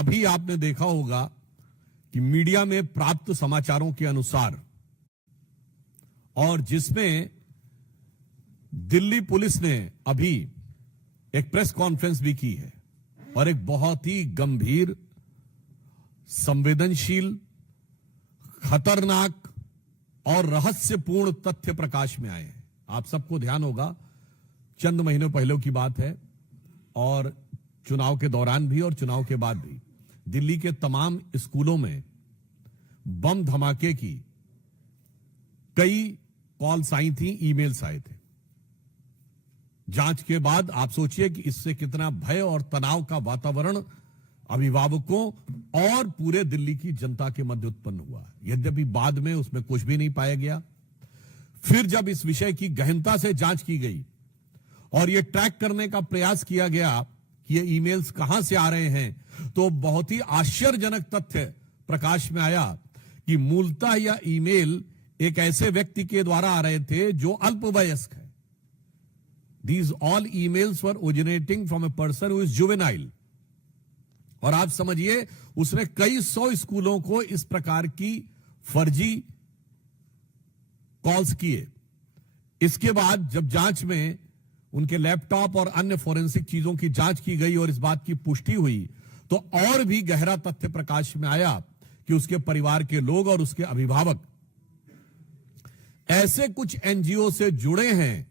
अभी आपने देखा होगा कि मीडिया में प्राप्त समाचारों के अनुसार और जिसमें दिल्ली पुलिस ने अभी एक प्रेस कॉन्फ्रेंस भी की है और एक बहुत ही गंभीर, संवेदनशील, खतरनाक और रहस्यपूर्ण तथ्य प्रकाश में आए हैं। आप सबको ध्यान होगा, चंद महीनों पहले की बात है और चुनाव के दौरान भी और चुनाव के बाद भी दिल्ली के तमाम स्कूलों में बम धमाके की कई कॉल्स आई थी, ईमेल्स आए थे। जांच के बाद आप सोचिए कि इससे कितना भय और तनाव का वातावरण अभिभावकों और पूरे दिल्ली की जनता के मध्य उत्पन्न हुआ। यद्यपि बाद में उसमें कुछ भी नहीं पाया गया। फिर जब इस विषय की गहनता से जांच की गई और यह ट्रैक करने का प्रयास किया गया कि ये ईमेल्स कहां से आ रहे हैं, तो बहुत ही आश्चर्यजनक तथ्य प्रकाश में आया कि मूलतः यह ईमेल एक ऐसे व्यक्ति के द्वारा आ रहे थे जो अल्पवयस्क है। These all emails were originating from a person who is juvenile. और आप समझिए, उसने कई 100 स्कूलों को इस प्रकार की फर्जी कॉल्स किए। इसके बाद जब जांच में उनके लैपटॉप और अन्य फोरेंसिक चीजों की जांच की गई और इस बात की पुष्टि हुई, तो और भी गहरा तथ्य प्रकाश में आया कि उसके परिवार के लोग और उसके अभिभावक ऐसे कुछ एनजीओ से जुड़े हैं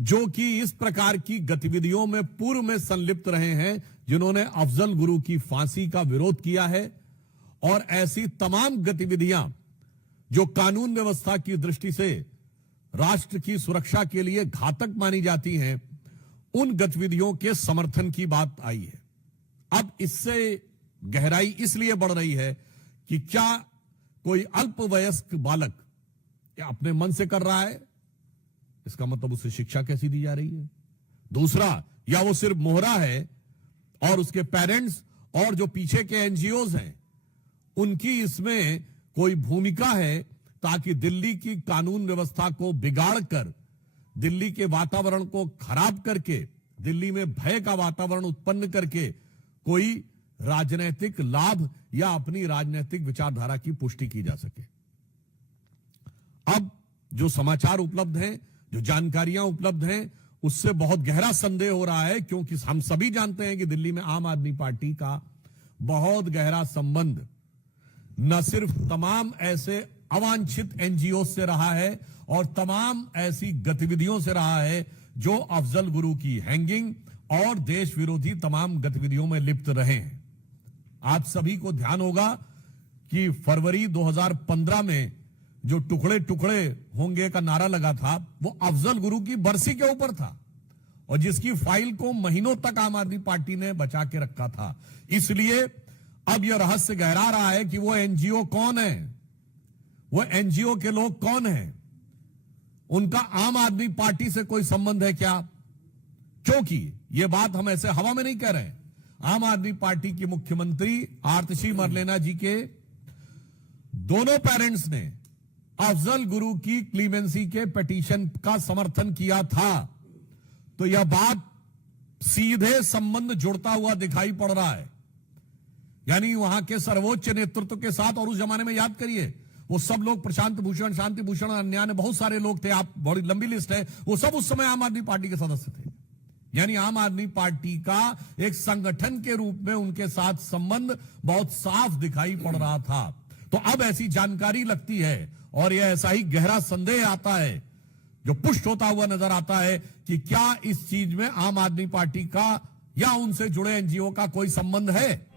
जो कि इस प्रकार की गतिविधियों में पूर्व में संलिप्त रहे हैं, जिन्होंने अफजल गुरु की फांसी का विरोध किया है। और ऐसी तमाम गतिविधियां जो कानून व्यवस्था की दृष्टि से राष्ट्र की सुरक्षा के लिए घातक मानी जाती हैं, उन गतिविधियों के समर्थन की बात आई है। अब इससे गहराई इसलिए बढ़ रही है कि क्या कोई अल्पवयस्क बालक अपने मन से कर रहा है? इसका मतलब उसे शिक्षा कैसी दी जा रही है? दूसरा, या वो सिर्फ मोहरा है और उसके पेरेंट्स और जो पीछे के एनजीओज हैं उनकी इसमें कोई भूमिका है, ताकि दिल्ली की कानून व्यवस्था को बिगाड़कर, दिल्ली के वातावरण को खराब करके, दिल्ली में भय का वातावरण उत्पन्न करके कोई राजनीतिक लाभ या अपनी राजनीतिक विचारधारा की पुष्टि की जा सके। अब जो समाचार उपलब्ध हैं, जो जानकारियां उपलब्ध हैं, उससे बहुत गहरा संदेह हो रहा है, क्योंकि हम सभी जानते हैं कि दिल्ली में आम आदमी पार्टी का बहुत गहरा संबंध न सिर्फ तमाम ऐसे अवांछित एनजीओ से रहा है और तमाम ऐसी गतिविधियों से रहा है जो अफजल गुरु की हैंगिंग और देश विरोधी तमाम गतिविधियों में लिप्त रहे हैं। आप सभी को ध्यान होगा कि फरवरी 2015 में जो टुकड़े टुकड़े होंगे का नारा लगा था, वो अफजल गुरु की बरसी के ऊपर था और जिसकी फाइल को महीनों तक आम आदमी पार्टी ने बचा के रखा था। इसलिए अब यह रहस्य गहरा रहा है कि वो एनजीओ कौन है, वो एनजीओ के लोग कौन हैं, उनका आम आदमी पार्टी से कोई संबंध है क्या? क्योंकि यह बात हम ऐसे हवा में नहीं कह रहे हैं। आम आदमी पार्टी की मुख्यमंत्री आतिशी मरलेना जी के दोनों पेरेंट्स ने अफजल गुरु की क्लीमेंसी के पिटीशन का समर्थन किया था, तो यह बात सीधे संबंध जुड़ता हुआ दिखाई पड़ रहा है। यानी वहां के सर्वोच्च नेतृत्व के साथ, और उस जमाने में याद करिए वो सब लोग, प्रशांत भूषण, शांति भूषण, अन्य बहुत सारे लोग थे, आप बड़ी लंबी लिस्ट है, वो सब उस समय आम आदमी पार्टी के सदस्य थे। यानी आम आदमी पार्टी का एक संगठन के रूप में उनके साथ संबंध बहुत साफ दिखाई पड़ रहा था। तो अब ऐसी जानकारी लगती है और यह ऐसा ही गहरा संदेह आता है, जो पुष्ट होता हुआ नजर आता है कि क्या इस चीज में आम आदमी पार्टी का या उनसे जुड़े एनजीओ का कोई संबंध है।